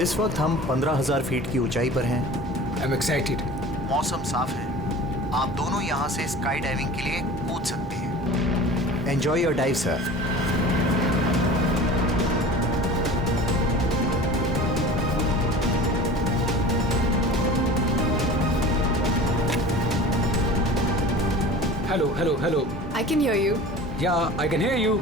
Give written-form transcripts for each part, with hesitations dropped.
इस वक्त हम 15,000 फीट की ऊंचाई पर हैं। I'm excited. मौसम साफ है, आप दोनों यहाँ से स्काई डाइविंग के लिए कूद सकते हैं। Enjoy your dive sir. Hello. I can hear you. Yeah, I can hear you.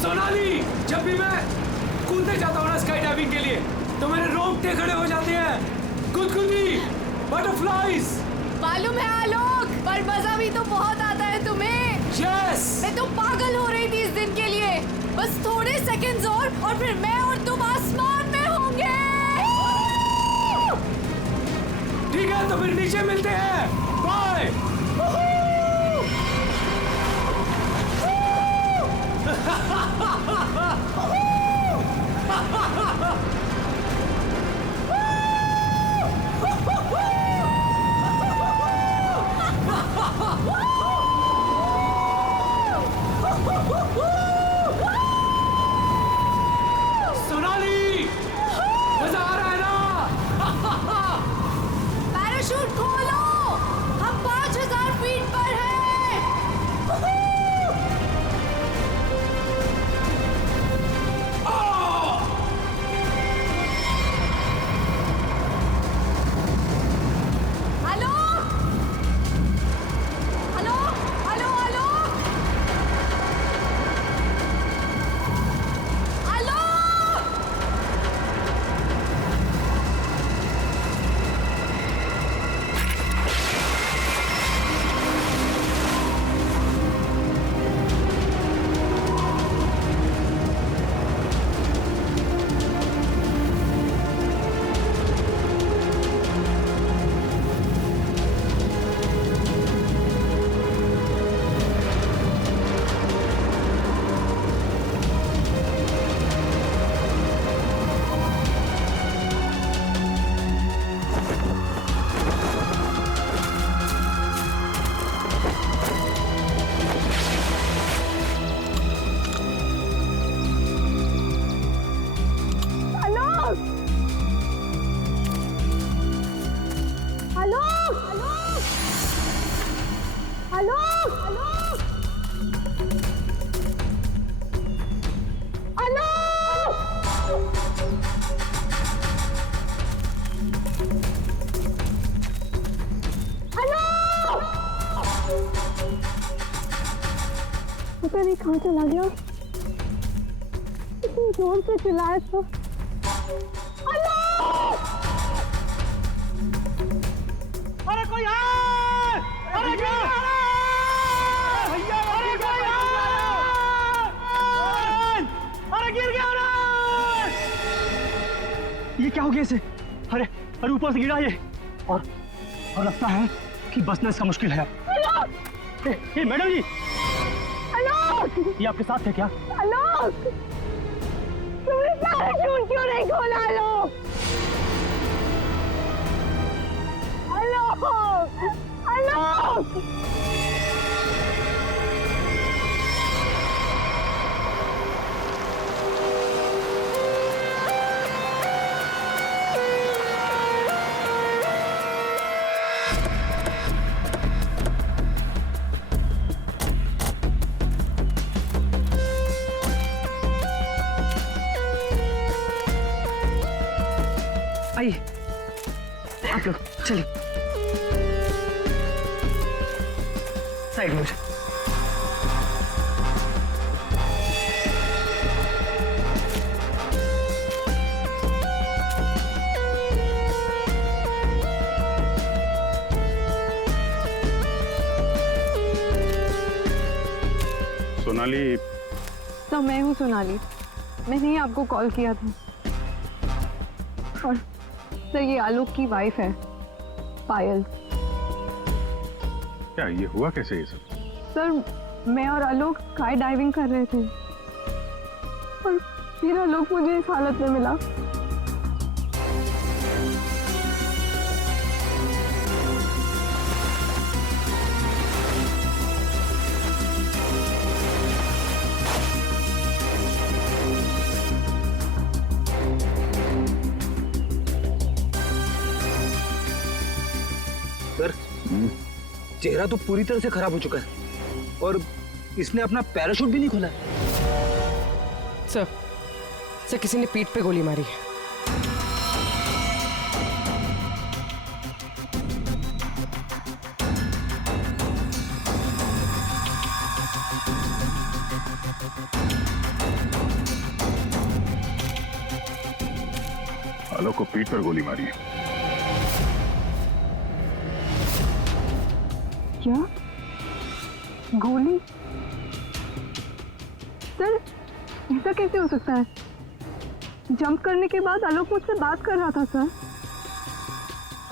Sonali, जब भी मैं कूदने जाता हूँ ना स्काई डाइविंग के लिए, तो मेरे रोंगटे खड़े हो जाते हैं। गुदगुदी, बटरफ्लाइज। मालूम है आलोक, पर मजा भी तो बहुत आता है तुम्हें। यस। मैं तो पागल हो रही थी इस दिन के लिए। बस थोड़े सेकंड्स और फिर मैं और तुम आसमान में होंगे। ठीक है, तो फिर नीचे मिलते हैं। बाय। सोनाली, मजा आ रहा है ना? पैराशूट खोलो, हम 5,000 फीट पर हैं। पता नहीं कहाँ चला गया। इतनी जोर से चिल्लाया था। अरे कोई है! अरे क्या? भैया अरे कोई है! अरे गिर गया रे! ये क्या हो गया इसे? अरे ऊपर से गिरा ये और लगता है कि बचना इसका मुश्किल है। ये मैडम जी, ये आपके साथ है क्या? आलोक, तुमने पैराशूट क्यों नहीं खोला आलोक? आलोक! आइए, आप लोग चलिए साइड में। सोनाली। तो मैं हूँ सोनाली, मैंने ही आपको कॉल किया था। और सर ये आलोक की वाइफ है पायल। क्या ये हुआ कैसे ये सब? सर मैं और आलोक स्काई डाइविंग कर रहे थे और फिर आलोक मुझे इस हालत में मिला। चेहरा तो पूरी तरह से खराब हो चुका है और इसने अपना पैराशूट भी नहीं खोला। सर किसी ने पीठ पे गोली मारी है। आलोक को पीठ पर गोली मारी है। क्या गोली? सर ऐसा कैसे हो सकता है? जंप करने के बाद आलोक मुझसे बात कर रहा था सर।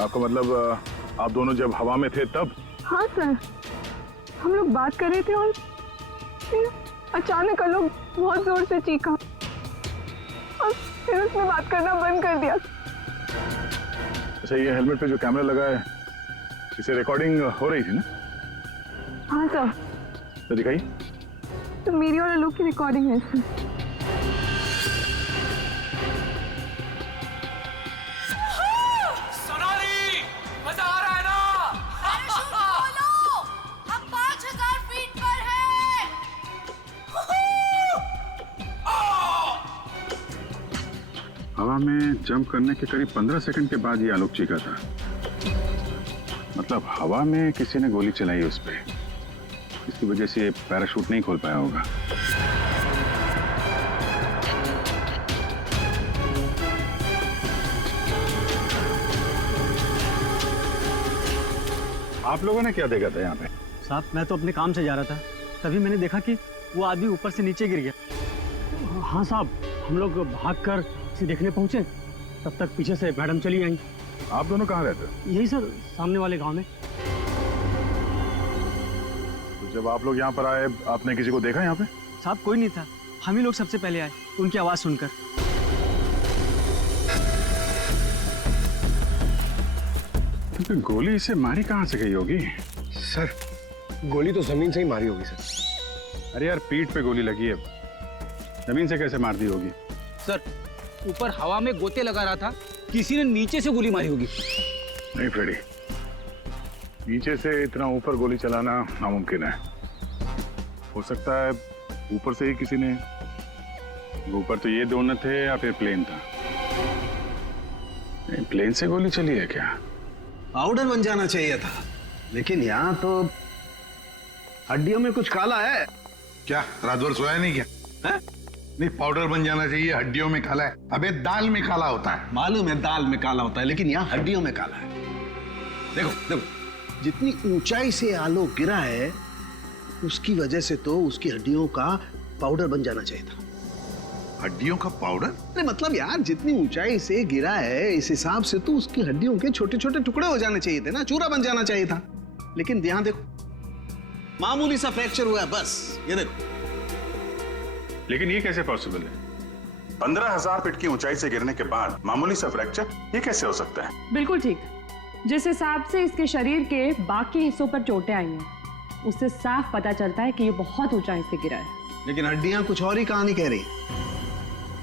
आपका मतलब आप दोनों जब हवा में थे तब? हाँ सर, हम लोग बात कर रहे थे और फिर अचानक आलोक बहुत जोर से चीखा और फिर उसने बात करना बंद कर दिया। अच्छा, ये हेलमेट पे जो कैमरा लगा है इसे रिकॉर्डिंग हो रही थी ना? हाँ सर। तो दिखाइए। तो मेरी और आलोक की रिकॉर्डिंग है सर। सोनाली, मजा आ रहा है ना? पैराशूट खोलो, हम 5000 फीट पर हैं। हवा में जंप करने के करीब 15 सेकंड के बाद ये आलोक चीखा था। मतलब हवा में किसी ने गोली चलाई उस पे, इसकी वजह से पैराशूट नहीं खोल पाया होगा। आप लोगों ने क्या देखा था यहाँ पे? साहब मैं तो अपने काम से जा रहा था, तभी मैंने देखा कि वो आदमी ऊपर से नीचे गिर गया। हाँ साहब, हम लोग भागकर इसे देखने पहुंचे, तब तक पीछे से मैडम चली आई। आप दोनों कहाँ रहते हो? यही सर, सामने वाले गांव में। तो जब आप लोग यहाँ पर आए, आपने किसी को देखा यहाँ पे? साहब कोई नहीं था, हम ही लोग सबसे पहले आए उनकी आवाज सुनकर। तो गोली इसे मारी कहाँ से गई होगी? सर गोली तो जमीन से ही मारी होगी सर। अरे यार, पीठ पे गोली लगी है, जमीन से कैसे मार दी होगी? सर ऊपर हवा में गोते लगा रहा था, किसी ने नीचे से गोली मारी होगी। नहीं फ्रेडी, नीचे से इतना ऊपर गोली चलाना नामुमकिन है। हो सकता है ऊपर से ही किसी ने, ऊपर तो ये दोनों थे या फिर प्लेन था। नहीं, प्लेन से गोली चली है क्या? पाउडर बन जाना चाहिए था, लेकिन यहाँ तो हड्डियों में कुछ काला है। क्या रात भर सोया नहीं क्या? है? नहीं, पाउडर बन जाना चाहिए, हड्डियों में काला है। अबे दाल में काला होता है। मालूम है दाल में काला होता है, लेकिन यहाँ हड्डियों में काला है। देखो देखो, जितनी ऊंचाई से आलोक गिरा है उसकी वजह से तो उसकी हड्डियों का पाउडर बन जाना चाहिए था। हड्डियों का पाउडर? अरे मतलब यार, जितनी ऊंचाई से गिरा है इस हिसाब से तो उसकी हड्डियों के छोटे छोटे टुकड़े हो जाने चाहिए थे ना, चूरा बन जाना चाहिए था। लेकिन यहाँ देखो, मामूली सा फ्रैक्चर हुआ है बस, ये देखो। लेकिन ये कैसे पॉसिबल है? 15,000 फीट की ऊंचाई से गिरने के बाद मामूली सा फ्रैक्चर, ये कैसे हो सकता है? बिल्कुल ठीक। जिस हिसाब से इसके शरीर के बाकी हिस्सों पर चोटें आई हैं, उससे साफ पता चलता है कि ये बहुत ऊंचाई से गिरा है। लेकिन हड्डियां कुछ और ही कहानी कह रही हैं।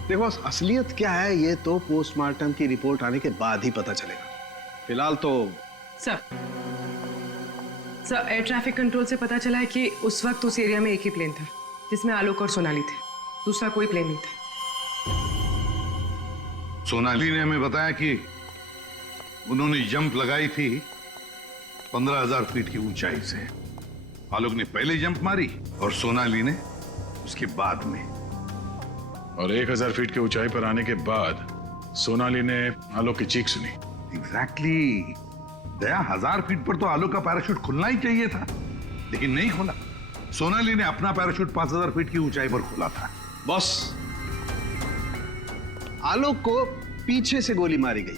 देखो असलियत क्या है ये तो पोस्टमार्टम की रिपोर्ट आने के बाद ही पता चलेगा। फिलहाल तो सर एयर ट्रैफिक कंट्रोल से पता चला है कि उस वक्त उस एरिया में एक ही प्लेन था जिसमें आलोक और सोनाली थे, दूसरा कोई प्लेन नहीं था। सोनाली ने हमें बताया कि उन्होंने जंप लगाई थी 15,000 फीट की ऊंचाई से। आलोक ने पहले जंप मारी और सोनाली ने उसके बाद में। और 1,000 फीट की ऊंचाई पर आने के बाद सोनाली ने आलोक की चीख सुनी। एग्जैक्टली। दया, 1000 फीट पर तो आलोक का पैराशूट खुलना ही चाहिए था, लेकिन नहीं खोला। सोनाली ने अपना पैराशूट 5,000 फीट की ऊंचाई पर खोला था। बॉस, आलोक को पीछे से गोली मारी गई।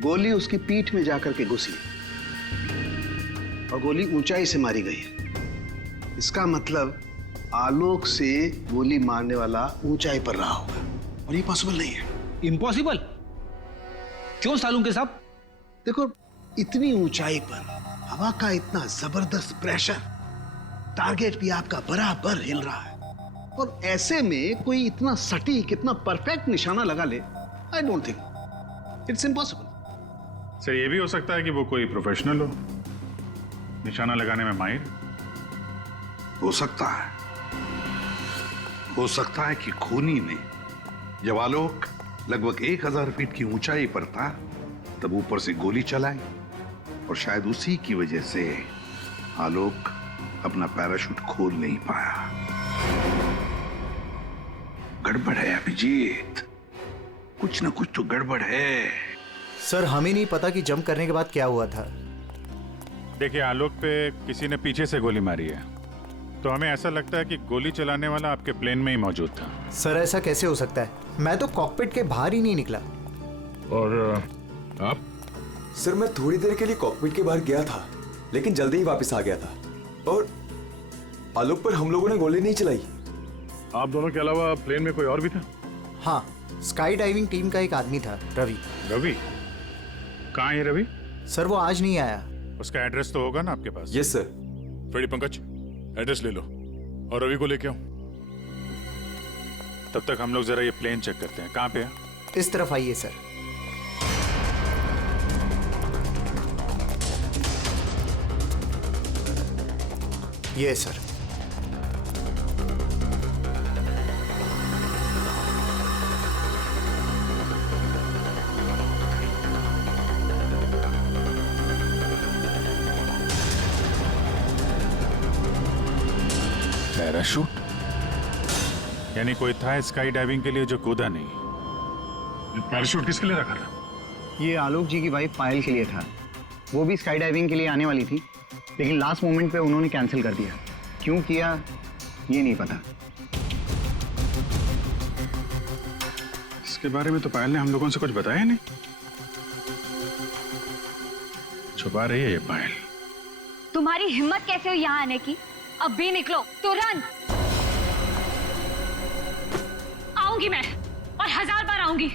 गोली उसकी पीठ में जाकर के घुसी और गोली ऊंचाई से मारी गई है। इसका मतलब आलोक से गोली मारने वाला ऊंचाई पर रहा होगा, और ये पॉसिबल नहीं है। इम्पॉसिबल? क्यों सालून के साहब? देखो, इतनी ऊंचाई पर हवा का इतना जबरदस्त प्रेशर, टारगेट भी आपका बराबर हिल रहा है, और ऐसे में कोई इतना सटीक, इतना परफेक्ट निशाना लगा ले, I don't think, it's impossible. Sir, ये भी हो सकता है कि वो कोई प्रोफेशनल हो, निशाना लगाने में माहिर? हो सकता है कि खूनी ने जब आलोक लगभग 1000 फीट की ऊंचाई पर था तब ऊपर से गोली चलाई और शायद उसी की वजह से आलोक अपना पैराशूट खोल नहीं पाया। गड़बड़ है अभिजीत, कुछ ना कुछ तो गड़बड़ है। सर हमें नहीं पता कि जंप करने के बाद क्या हुआ था। देखिए, आलोक पे किसी ने पीछे से गोली मारी है, तो हमें ऐसा लगता है कि गोली चलाने वाला आपके प्लेन में ही मौजूद था। सर ऐसा कैसे हो सकता है? मैं तो कॉकपिट के बाहर ही नहीं निकला। और आप? सर मैं थोड़ी देर के लिए कॉकपिट के बाहर गया था, लेकिन जल्दी ही वापस आ गया था और आलोक पर हम लोगों ने गोली नहीं चलाई। आप दोनों के अलावा प्लेन में कोई और भी था? हाँ, स्काई डाइविंग टीम का एक आदमी था, रवि। रवि? कहाँ है रवि? सर वो आज नहीं आया। उसका एड्रेस तो होगा ना आपके पास? Yes sir. Freddy Pankaj, address ले लो और रवि को लेके आओ। तब तक हम लोग जरा ये प्लेन चेक करते हैं। कहाँ पे है? इस तरफ आइए सर। ये सर। पैराशूट? यानी कोई था स्काई डाइविंग के लिए जो कूदा नहीं। पैराशूट किसके लिए रखा था? ये आलोक जी की वाइफ पायल के लिए था। वो भी स्काई डाइविंग के लिए आने वाली थी, लेकिन लास्ट मोमेंट पे उन्होंने कैंसिल कर दिया। क्यों किया ये नहीं पता। इसके बारे में तो पायल ने हम लोगों से कुछ बताया नहीं। छुपा रही है ये पायल। तुम्हारी हिम्मत कैसे हुई यहाँ आने की? अब भी निकलो तुरंत। आऊंगी मैं और 1000 बार आऊंगी।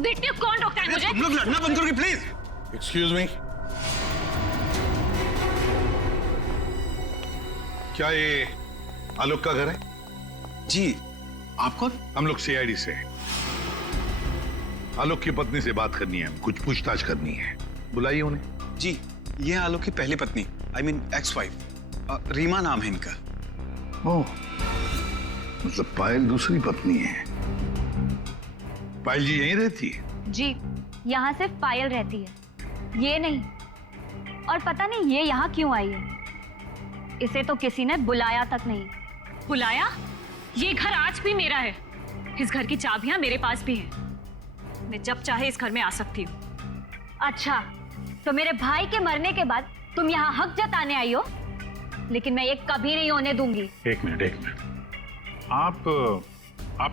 देखती हूँ कौन रोकता है मुझे। तुम लोग लड़ना बंद करोगे प्लीज? एक्सक्यूज मी, क्या ये आलोक का घर है? जी। आप कौन? हम लोग सीआईडी से हैं। आलोक की पत्नी से बात करनी है, कुछ पूछताछ करनी है। बुलाइए उन्हें। जी, ये आलोक की पहली पत्नी, I mean ex wife, Reema नाम है इनका। ओह, मतलब पायल दूसरी पत्नी है। पायल जी यहीं रहती है? जी, यहाँ सिर्फ पायल रहती है, ये नहीं। और पता नहीं ये यहाँ क्यों आई है। इसे तो किसी ने बुलाया तक नहीं। बुलाया? ये घर आज भी मेरा है। इस घर की चाबियां मेरे पास भी हैं। मैं जब चाहे इस घर में आ सकती हूँ। अच्छा, तो मेरे भाई के मरने के बाद तुम यहाँ हक जताने आई हो, लेकिन मैं ये कभी नहीं होने दूंगी। एक मिनट। आप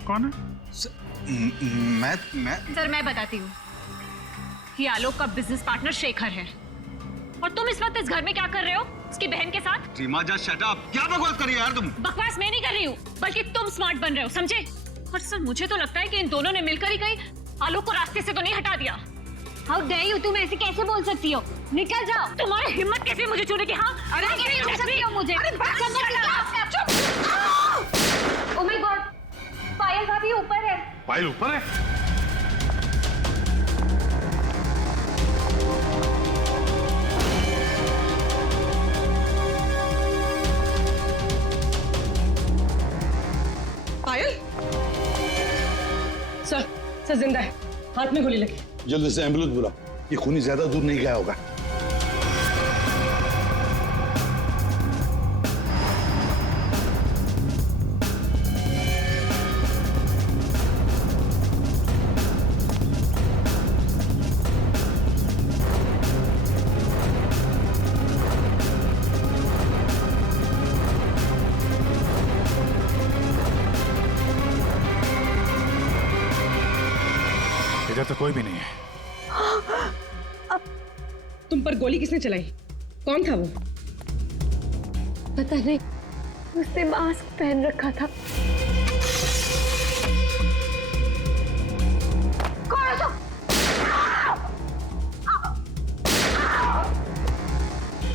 कौन है? मैं सर मैं बताती हूँ। ये आलोक का बिजनेस पार्टनर शेखर है। और तुम इस वक्त इस घर में क्या कर रहे हो? उसकी बहन के साथ? Reema just shut up. क्या बकवास कर रही हो यार तुम? बकवास मैं नहीं कर रही हूँ, बल्कि तुम स्मार्ट बन रहे हो, समझे? और सर मुझे तो लगता है कि इन दोनों ने मिलकर ही कहीं आलोक को रास्ते से तो नहीं हटा दिया। हाउ डेयर यू, तुम ऐसे कैसे बोल सकती हो? निकल जाओ। तुम्हारी हिम्मत कैसे मुझे छूने की? हाँ, अरे कैसे छू सकती हो मुझे? ओह माय गॉड, पायल भाभी ऊपर है। पायल ऊपर है? पायल? सर जिंदा है, हाथ में गोली लगी। जल्दी से एम्बुलेंस बुलाओ, ये खूनी ज्यादा दूर नहीं गया होगा। इधर तो कोई भी नहीं है। तुम पर गोली किसने चलाई? कौन था वो? पता नहीं, उसने मास्क पहन रखा था।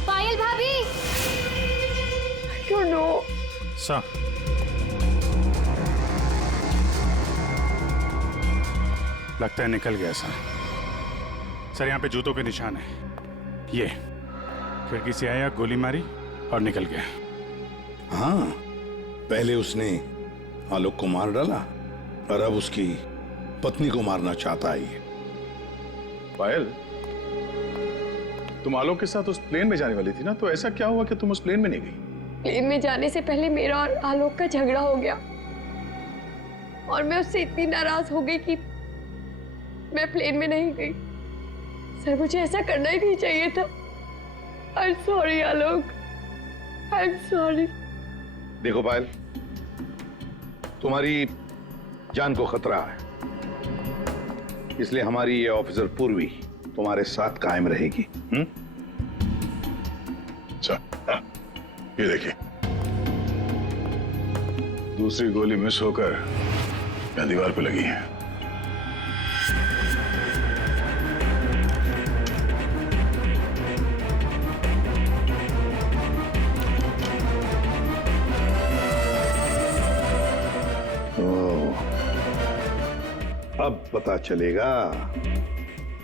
पायल भाभी। क्यों नो? सर, लगता है निकल गया सर। सर यहाँ पे जूतों के निशान है। ये खिड़की से आया, गोली मारी और निकल गया। हाँ, पहले उसने आलोक को मार डाला और अब उसकी पत्नी को मारना चाहता है। पायल, तुम आलोक के साथ उस प्लेन में जाने वाली थी ना, तो ऐसा क्या हुआ कि तुम उस प्लेन में नहीं गई? प्लेन में जाने से पहले मेरा और आलोक का झगड़ा हो गया और मैं उससे इतनी नाराज हो गई कि मैं प्लेन में नहीं गई। सर, मुझे ऐसा करना ही नहीं चाहिए था। I am sorry Alok, I am sorry. देखो पायल, तुम्हारी जान को खतरा है, इसलिए हमारी ये ऑफिसर पूर्वी तुम्हारे साथ कायम रहेगी। अच्छा, ये देखिए, दूसरी गोली मिस होकर यहाँ दीवार पे लगी है। अब पता चलेगा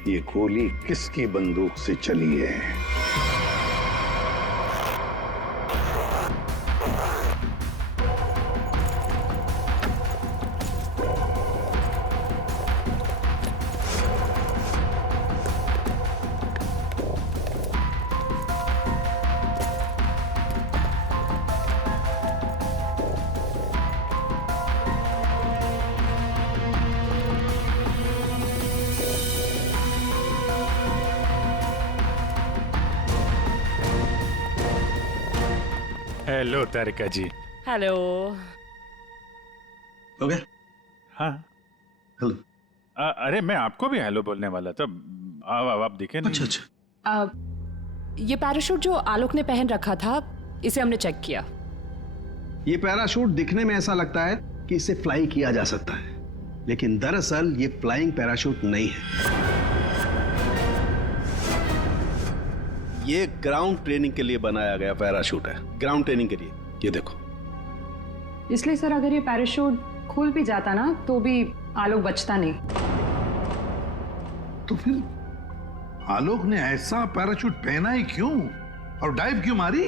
ये गोली किसकी बंदूक से चली है। हेलो तारिका जी। हेलो। हो गया? हाँ। हेलो। अरे मैं आपको भी हेलो बोलने वाला था। आप दिखे नहीं। अच्छा। ये पैराशूट जो आलोक ने पहन रखा था, इसे हमने चेक किया। ये पैराशूट दिखने में ऐसा लगता है कि इसे फ्लाई किया जा सकता है, लेकिन दरअसल ये फ्लाइंग पैराशूट नहीं है। ये ग्राउंड ट्रेनिंग के लिए बनाया गया पैराशूट है, ग्राउंड ट्रेनिंग के लिए। ये देखो। इसलिए सर, अगर ये पैराशूट खुल भी जाता ना तो भी आलोक बचता नहीं। तो फिर आलोक ने ऐसा पैराशूट पहना ही क्यों और डाइव क्यों मारी?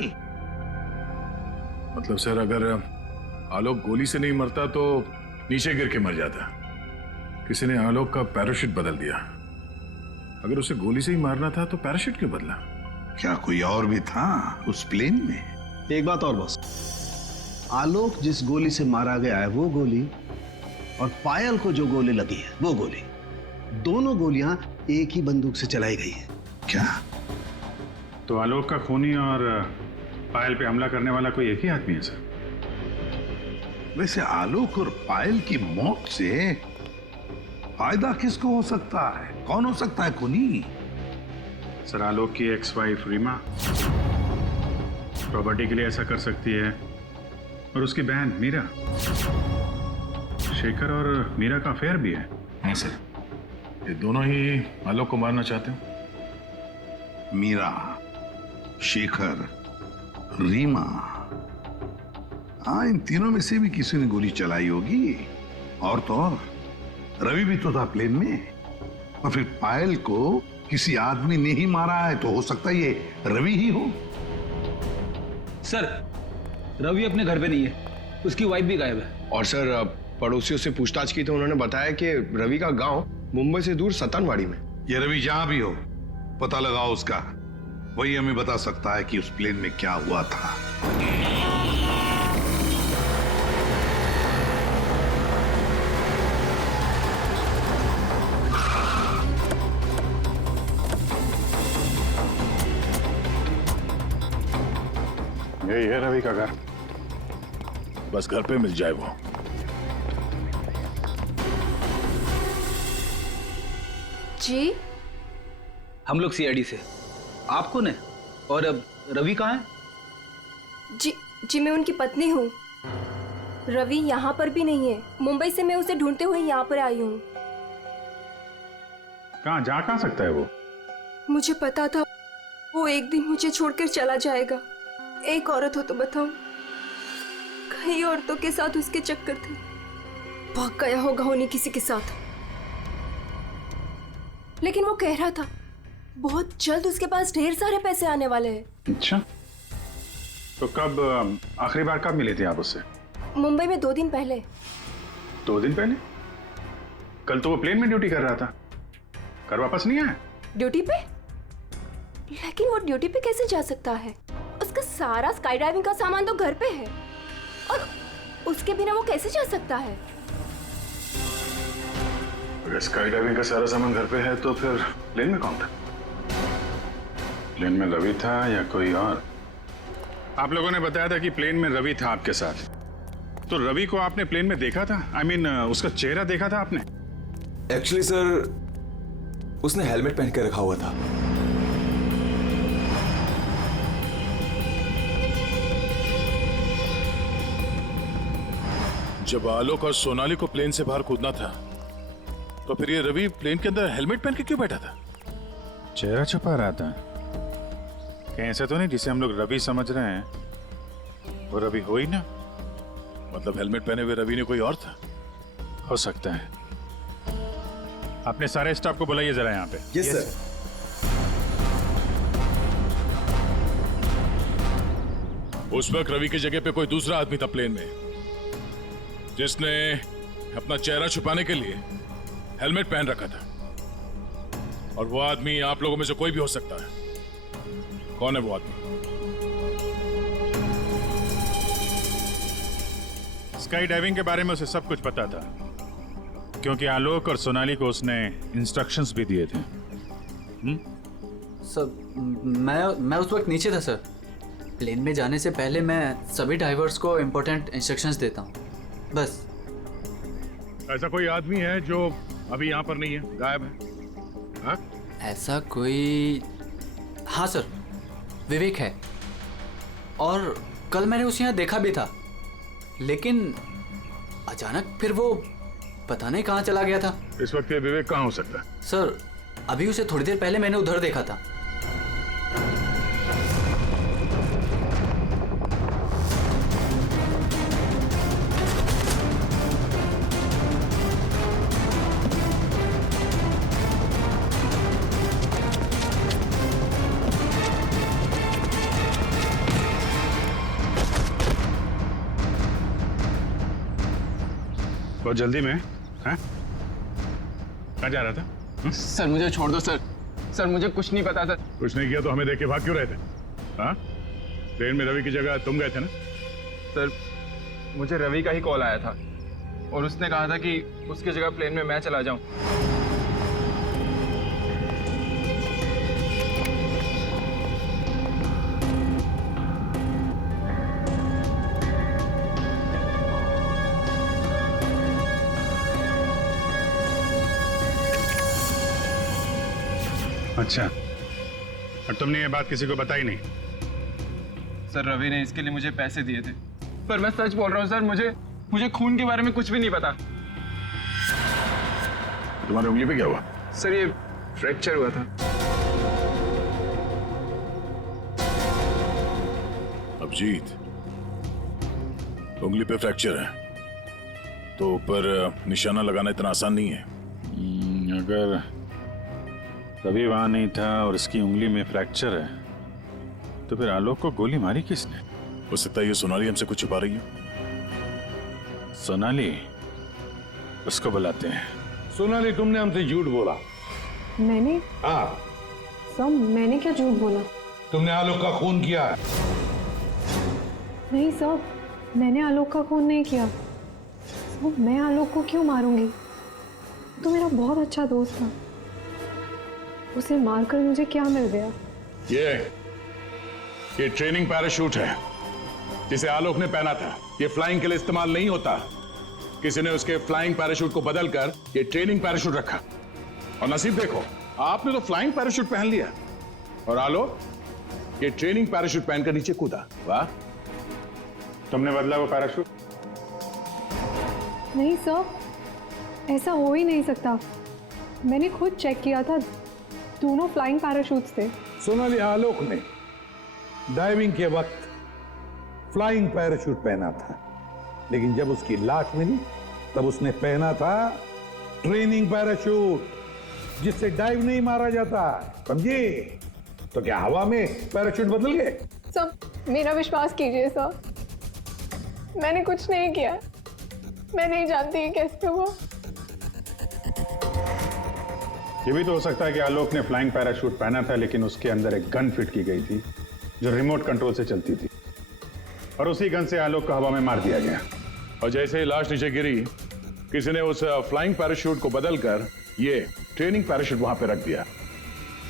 मतलब सर, अगर आलोक गोली से नहीं मरता तो नीचे गिर के मर जाता। किसी ने आलोक का पैराशूट बदल दिया। अगर उसे गोली से ही मारना था तो पैराशूट क्यों बदला? क्या कोई और भी था उस प्लेन में? एक बात और बस, आलोक जिस गोली से मारा गया है वो गोली और पायल को जो गोली लगी है वो गोली, दोनों गोलियां एक ही बंदूक से चलाई गई हैं। क्या? तो आलोक का खूनी और पायल पे हमला करने वाला कोई एक ही आदमी है सर? वैसे आलोक और पायल की मौत से फायदा किसको हो सकता है? कौन हो सकता है खूनी? सर, आलोक की एक्स वाइफ रीमा प्रॉपर्टी के लिए ऐसा कर सकती है, और उसकी बहन मीरा। शेखर और मीरा का अफेयर भी है। नहीं सर, ये दोनों ही आलोक को मारना चाहते हो। मीरा, शेखर, रीमा, हाँ, इन तीनों में से भी किसी ने गोली चलाई होगी। और तो और रवि भी तो था प्लेन में, और फिर पायल को किसी आदमी ने ही मारा है, तो हो सकता है ये रवि ही हो। सर, रवि अपने घर पे नहीं है, उसकी वाइफ भी गायब है। और सर, पड़ोसियों से पूछताछ की तो उन्होंने बताया कि रवि का गांव मुंबई से दूर सतनवाड़ी में। ये रवि जहां भी हो, पता लगाओ उसका, वही हमें बता सकता है कि उस प्लेन में क्या हुआ था। यही है रवि का घर, बस घर पे मिल जाए वो। जी, हम लोग सीआईडी से। आप कौन है और अब रवि कहाँ है? जी मैं उनकी पत्नी हूँ। रवि यहाँ पर भी नहीं है। मुंबई से मैं उसे ढूंढते हुए यहाँ पर आई हूँ। कहाँ जा कहाँ सकता है वो? मुझे पता था वो एक दिन मुझे छोड़कर चला जाएगा। एक औरत हो तो बताओ, कई औरतों के साथ उसके चक्कर थे। भाग गया होगा उन्हीं किसी के साथ। लेकिन वो कह रहा था बहुत जल्द उसके पास ढेर सारे पैसे आने वाले हैं। अच्छा, तो कब आखिरी बार कब मिले थे आप उससे? मुंबई में 2 दिन पहले। 2 दिन पहले? कल तो वो प्लेन में ड्यूटी कर रहा था, घर वापस नहीं आया? ड्यूटी पे? लेकिन वो ड्यूटी पे कैसे जा सकता है? उसका सारा स्काई डाइविंग का सामान तो घर पे है, और उसके बिना वो कैसे जा सकता है? अगर स्काई डाइविंग का सारा सामान घर पे है तो फिर प्लेन में कौन था? प्लेन में रवि था या कोई और? आप लोगों ने बताया था कि प्लेन में रवि था आपके साथ, तो रवि को आपने प्लेन में देखा था? I mean, उसका चेहरा देखा था आपने? एक्चुअली सर, उसने हेलमेट पहन के रखा हुआ था। जब आलोक और सोनाली को प्लेन से बाहर कूदना था, तो फिर ये रवि प्लेन के अंदर हेलमेट पहन के क्यों बैठा था? चेहरा छुपा रहा था। कहीं ऐसा तो नहीं जिसे हम लोग रवि समझ रहे हैं वो रवि हो ही ना? मतलब हेलमेट पहने हुए रवि ने कोई और था? हो सकता है। अपने सारे स्टाफ को बुलाइए जरा यहाँ पे। Yes sir. उस वक्त रवि की जगह पे कोई दूसरा आदमी था प्लेन में, जिसने अपना चेहरा छुपाने के लिए हेलमेट पहन रखा था। और वो आदमी आप लोगों में से कोई भी हो सकता है। कौन है वो आदमी? स्काई डाइविंग के बारे में उसे सब कुछ पता था, क्योंकि आलोक और सोनाली को उसने इंस्ट्रक्शंस भी दिए थे। सर, मैं उस वक्त नीचे था सर। प्लेन में जाने से पहले मैं सभी डाइवर्स को इम्पोर्टेंट इंस्ट्रक्शंस देता हूँ, बस। ऐसा कोई आदमी है जो अभी यहाँ पर नहीं है, गायब है? हाँ? ऐसा कोई? हाँ सर, विवेक है। और कल मैंने उसे यहाँ देखा भी था, लेकिन अचानक फिर वो पता नहीं कहाँ चला गया था। इस वक्त ये विवेक कहाँ हो सकता है? सर, अभी उसे थोड़ी देर पहले मैंने उधर देखा था। बहुत जल्दी में? हाँ? कहाँ जा रहा था? सर मुझे छोड़ दो सर। सर मुझे कुछ नहीं पता सर। कुछ नहीं किया तो हमें देख के भाग क्यों रहे थे? हाँ? ट्रेन में रवि की जगह तुम गए थे ना? सर मुझे रवि का ही कॉल आया था और उसने कहा था कि उसकी जगह प्लेन में मैं चला जाऊं। अच्छा, और तुमने ये बात किसी को बताई नहीं? सर रवि ने इसके लिए मुझे पैसे दिए थे, पर मैं सच बोल रहा हूँ सर, मुझे खून के बारे में कुछ भी नहीं पता। तुम्हारी उंगली पे क्या हुआ? सर ये फ्रैक्चर हुआ था। अभिजीत, उंगली पे फ्रैक्चर है तो ऊपर निशाना लगाना इतना आसान नहीं है। अगर रवि वहां नहीं था और इसकी उंगली में फ्रैक्चर है, तो फिर आलोक को गोली मारी किसने? हो सकता है ये सोनाली हमसे कुछ छुपा रही है। सोनाली? उसको बुलाते हैं। सोनाली, तुमने हमसे झूठ बोला। मैंने? हाँ। सर, मैंने क्या झूठ बोला? तुमने आलोक का खून किया है। नहीं सर, मैंने आलोक का खून नहीं किया। सर, मैं आलोक को क्यों मारूंगी? तो मेरा बहुत अच्छा दोस्त था, उसे मारकर मुझे क्या मिल गया? ये ट्रेनिंग पैराशूट है जिसे आलोक ने पहना था। ये फ्लाइंग के लिए इस्तेमाल नहीं होता। किसी ने उसके फ्लाइंग पैराशूट को बदलकर ये ट्रेनिंग पैराशूट रखा, और नसीब देखो, आपने तो फ्लाइंग पैराशूट पहन लिया और आलोक ये ट्रेनिंग पैराशूट पहनकर नीचे कूदा। वाह! तुमने बदला वो पैराशूट? नहीं सर, ऐसा हो ही नहीं सकता। मैंने खुद चेक किया था, दोनों फ्लाइंग पैराशूट्स थे। सोनाली, आलोक ने डाइविंग के वक्त फ्लाइंग पैराशूट पहना था, लेकिन जब उसकी लाश मिली तब उसने पहना था ट्रेनिंग पैराशूट। जिससे डाइव नहीं मारा जाता, समझे? तो क्या हवा में पैराशूट बदल गए? सर मेरा विश्वास कीजिए सर, मैंने कुछ नहीं किया। मैं नहीं जानती ये कैसे हुआ। ये भी तो हो सकता है कि आलोक ने फ्लाइंग पैराशूट पहना था, लेकिन उसके अंदर एक गन फिट की गई थी जो रिमोट कंट्रोल से चलती थी, और उसी गन से आलोक को हवा में मार दिया गया। और जैसे ही लाश नीचे गिरी, किसी ने उस फ्लाइंग पैराशूट को बदलकर ये ट्रेनिंग पैराशूट वहां पे रख दिया,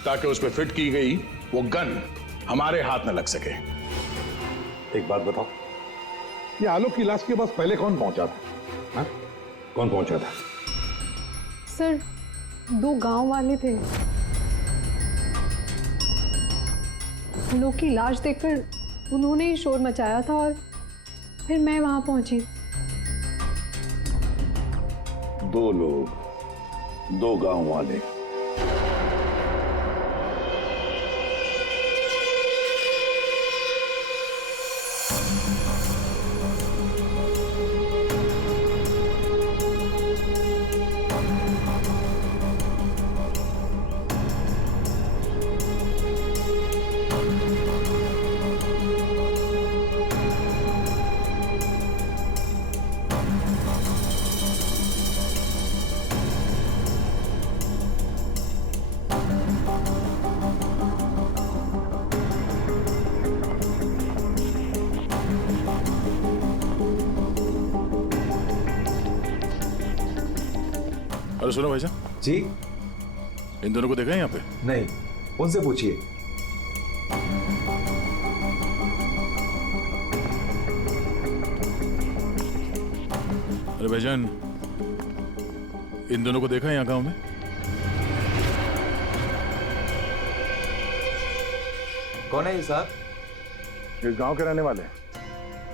ताकि उस पर फिट की गई वो गन हमारे हाथ न लग सके। एक बात बताओ, ये आलोक की लाश के पास पहले कौन पहुंचा था? हा? कौन पहुंचा था? सर 2 गांव वाले थे। आलोक की लाश देखकर उन्होंने ही शोर मचाया था और फिर मैं वहां पहुंची। 2 लोग, 2 गांव वाले। अरे सुनो भाई साहब जी, इन दोनों को देखा है यहाँ पे? नहीं, उनसे पूछिए। अरे भाईजान, इन दोनों को देखा है यहाँ गांव में? कौन है ये साहब? इस गांव के रहने वाले?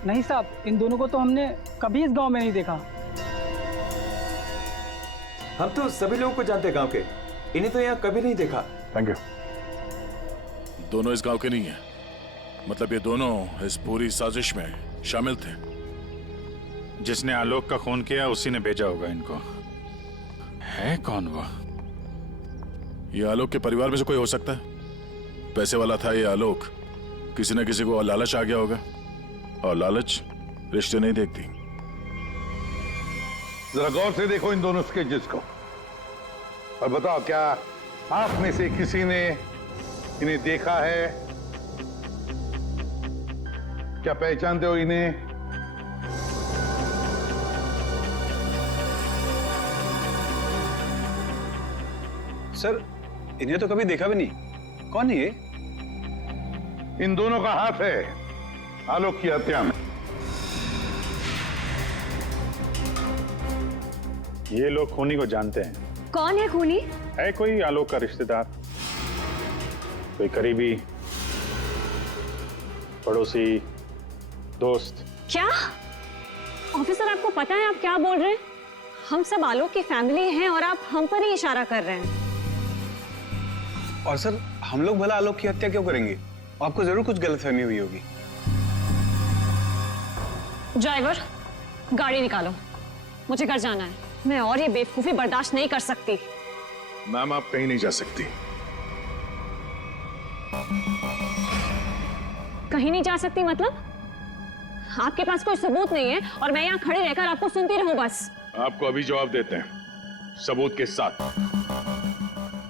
नहीं साहब, इन दोनों को तो हमने कभी इस गांव में नहीं देखा। हम तो सभी लोगों को जानते हैं गांव के, इन्हें तो यहाँ कभी नहीं देखा। Thank you. दोनों इस गांव के नहीं है, मतलब ये दोनों इस पूरी साजिश में शामिल थे। जिसने आलोक का खून किया उसी ने भेजा होगा इनको। है कौन वो? ये आलोक के परिवार में से कोई हो सकता है। पैसे वाला था ये आलोक, किसी न किसी को लालच आ गया होगा, और लालच रिश्ते नहीं देखती। जरा गौर से देखो इन दोनों स्केचेस को और बताओ, क्या आप में से किसी ने इन्हें देखा है? क्या पहचानते हो इन्हें? सर, इन्हें तो कभी देखा भी नहीं। कौन है ये? इन दोनों का हाथ है आलोक की हत्या में। ये लोग खूनी को जानते हैं। कौन है खूनी? है कोई आलोक का रिश्तेदार, कोई करीबी, पड़ोसी, दोस्त। क्या ऑफिसर, आपको पता है आप क्या बोल रहे हैं? हम सब आलोक की फैमिली हैं और आप हम पर ही इशारा कर रहे हैं। और सर, हम लोग भला आलोक की हत्या क्यों करेंगे? आपको जरूर कुछ गलतफहमी हुई होगी। ड्राइवर, गाड़ी निकालो, मुझे घर जाना है। मैं और ये बेवकूफी बर्दाश्त नहीं कर सकती। मैम, आप कहीं नहीं जा सकती। कहीं नहीं जा सकती मतलब? आपके पास कोई सबूत नहीं है और मैं यहाँ खड़े रहकर आपको सुनती रहूं बस? आपको अभी जवाब देते हैं, सबूत के साथ।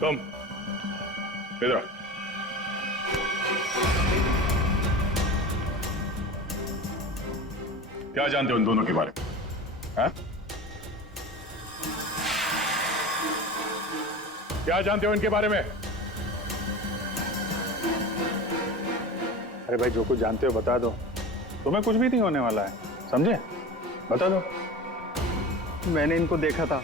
तुम इधर आओ। क्या जानते हो इन दोनों के बारे में? हाँ? क्या जानते हो इनके बारे में? अरे भाई, जो कुछ जानते हो बता दो, तुम्हें कुछ भी नहीं होने वाला है, समझे? बता दो। मैंने इनको देखा था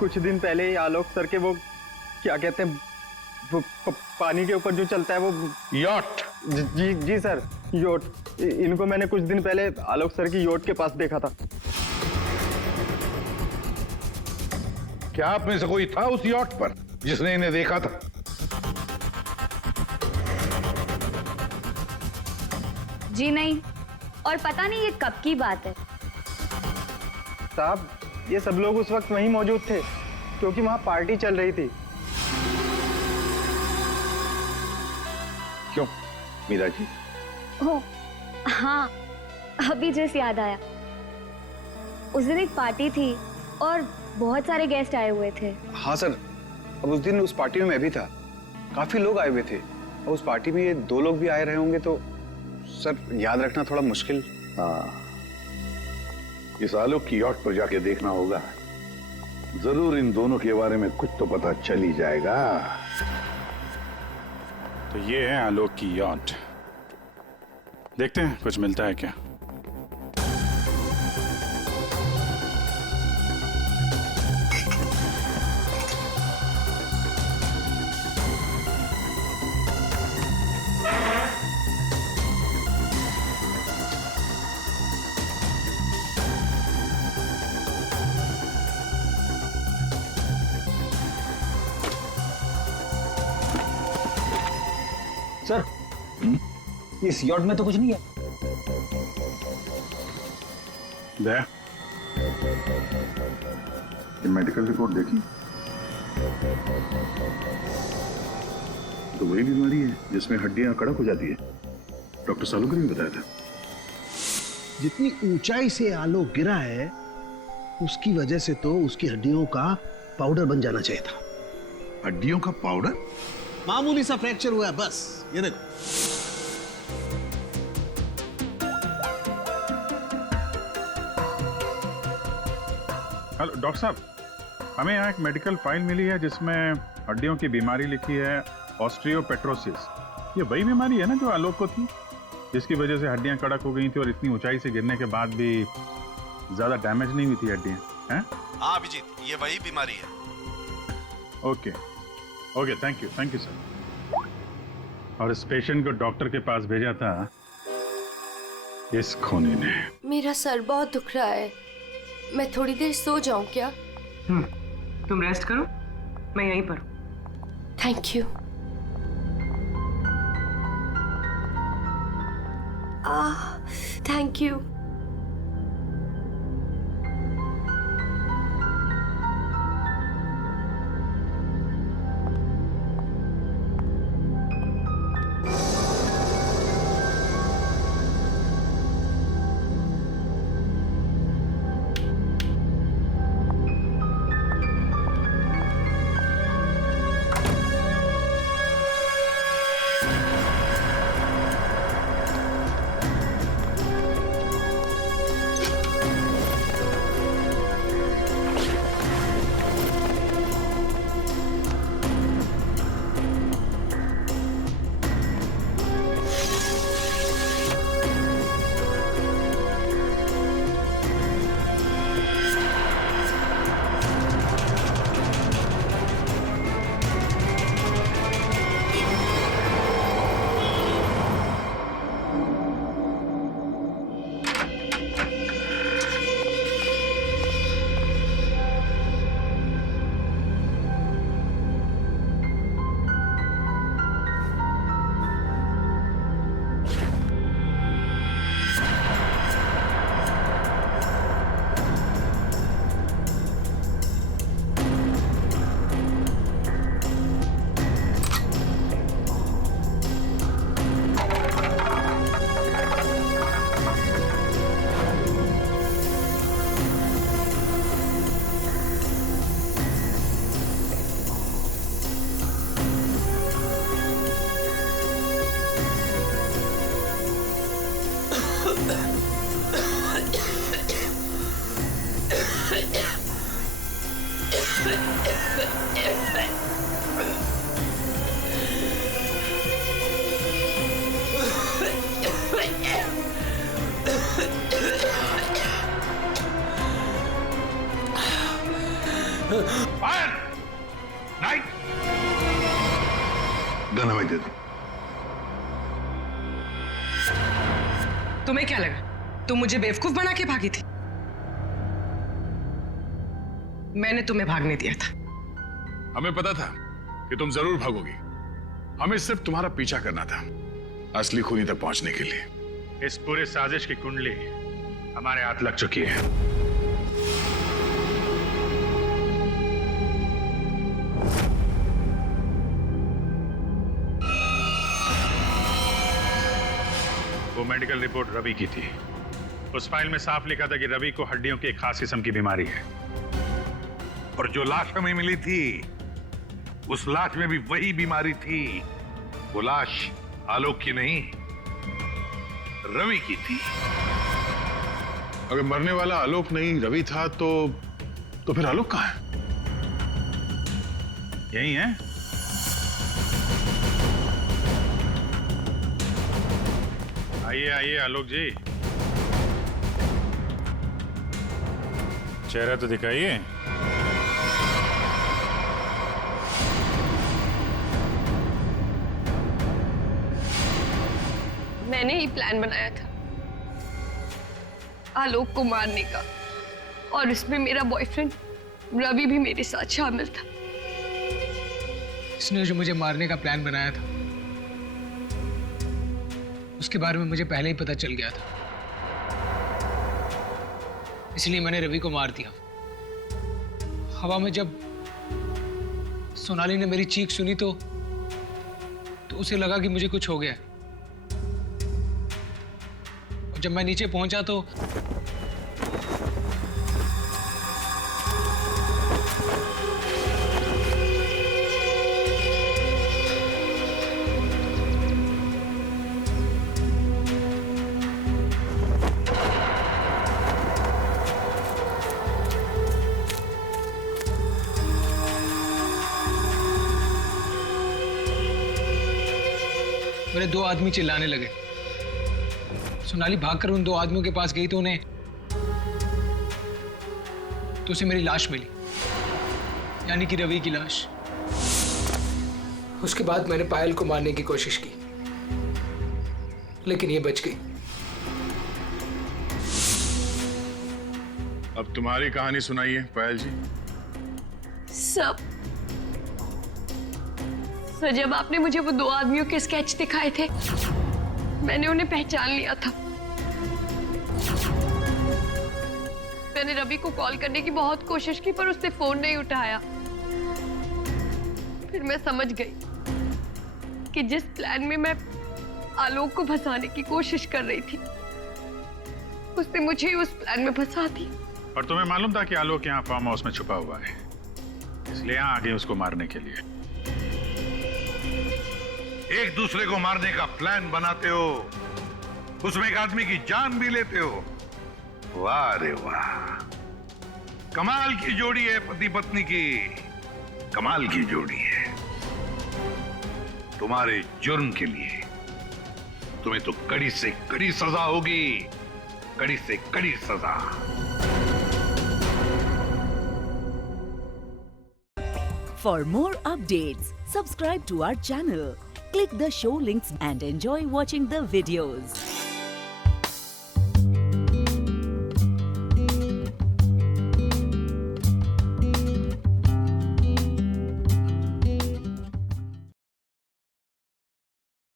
कुछ दिन पहले ही। आलोक सर के वो क्या कहते हैं, वो पानी के ऊपर जो चलता है वो यॉट। जी सर, योट। इनको मैंने कुछ दिन पहले आलोक सर की योट के पास देखा था। क्या आप में से कोई था उस यॉट पर जिसने इन्हें देखा था? जी नहीं, और पता नहीं ये कब की बात है। साहब, ये सब लोग उस वक्त वहीं मौजूद थे। क्योंकि वहां पार्टी चल रही थी। क्यों मीरा जी? ओ, हाँ, अभी जस्ट याद आया। उस दिन एक पार्टी थी और बहुत सारे गेस्ट आए हुए थे। हाँ सर, अब उस दिन उस पार्टी में मैं भी था, काफी लोग आए हुए थे। अब उस पार्टी में ये 2 लोग भी आए रहे होंगे तो सर याद रखना थोड़ा मुश्किल। हाँ, इस आलोक की यॉट पर जाके देखना होगा, जरूर इन दोनों के बारे में कुछ तो पता चल ही जाएगा। तो ये है आलोक की यॉट, देखते हैं कुछ मिलता है क्या। सर, इस यॉट में तो कुछ नहीं है। दया, ये मेडिकल रिपोर्ट देखी तो वही बीमारी है जिसमें हड्डियां कड़क हो जाती है। डॉक्टर सालुकर ने बताया था। जितनी ऊंचाई से आलोक गिरा है उसकी वजह से तो उसकी हड्डियों का पाउडर बन जाना चाहिए था। हड्डियों का पाउडर? मामूली सा फ्रैक्चर हुआ है बस, ये देखो। हेलो डॉक्टर साहब, हमें यहाँ एक मेडिकल फाइल मिली है जिसमें हड्डियों की बीमारी लिखी है, ऑस्टियोपेट्रोसिस। ये वही बीमारी है ना जो आलोक को थी, जिसकी वजह से हड्डियां कड़क हो गई थी और इतनी ऊंचाई से गिरने के बाद भी ज्यादा डैमेज नहीं हुई थी हड्डियां, हैं? हाँ अभिजीत, ये वही बीमारी है। Okay okay, thank you sir. और इस पेशेंट को डॉक्टर के पास भेजा था इस खूनी ने। मेरा सर बहुत दुख रहा है, मैं थोड़ी देर सो जाऊं क्या? तुम रेस्ट करो, मैं यहीं पर हूं। Thank you. Thank you. Gun हमें दे दो। तुम्हें क्या लगा तुम मुझे बेवकूफ बना के भागी थी? मैंने तुम्हें भागने दिया था। हमें पता था कि तुम जरूर भागोगी। हमें सिर्फ तुम्हारा पीछा करना था असली खूनी तक पहुंचने के लिए। इस पूरे साजिश की कुंडली हमारे हाथ लग चुकी है। वो मेडिकल रिपोर्ट रवि की थी। उस फाइल में साफ लिखा था कि रवि को हड्डियों की एक खास किस्म की बीमारी है। और जो लाश हमें मिली थी उस लाश में भी वही बीमारी थी। वो लाश आलोक की नहीं, रवि की थी। अगर मरने वाला आलोक नहीं रवि था तो फिर आलोक कहाँ है? यही है। आइए आइए आलोक जी, चेहरा तो दिखाइए। मैंने ही प्लान बनाया था आलोक को मारने का, और इसमें मेरा बॉयफ्रेंड रवि भी मेरे साथ शामिल था। इसने जो मुझे मारने का प्लान बनाया था उसके बारे में मुझे पहले ही पता चल गया था, इसलिए मैंने रवि को मार दिया। हवा में जब सोनाली ने मेरी चीख सुनी तो उसे लगा कि मुझे कुछ हो गया। और जब मैं नीचे पहुंचा तो मेरे दो आदमी चिल्लाने लगे। सोनाली भागकर उन दो आदमियों के पास गई तो उसे मेरी लाश मिली, यानी कि रवि की लाश। उसके बाद मैंने पायल को मारने की कोशिश की, लेकिन ये बच गई। अब तुम्हारी कहानी सुनाइए पायल जी। सब तो जब आपने मुझे वो दो आदमियों के स्केच दिखाए थे, मैंने उन्हें पहचान लिया था। मैंने रवि को कॉल करने की बहुत कोशिश की पर उसने फोन नहीं उठाया। फिर मैं समझ गई कि जिस प्लान में मैं आलोक को फंसाने की कोशिश कर रही थी, उसने मुझे ही उस प्लान में फंसा दी। और तुम्हें मालूम था कि आलोक यहाँ फार्म हाउस में छुपा हुआ है, इसलिए यहाँ आ गए उसको मारने के लिए। एक दूसरे को मारने का प्लान बनाते हो, उसमें एक आदमी की जान भी लेते हो। वाह रे वाह, कमाल की जोड़ी है पति पत्नी की, कमाल की जोड़ी है। तुम्हारे जुर्म के लिए तुम्हें तो कड़ी से कड़ी सजा होगी, कड़ी से कड़ी सजा। For more updates, subscribe to our channel, click the show links and enjoy watching the videos.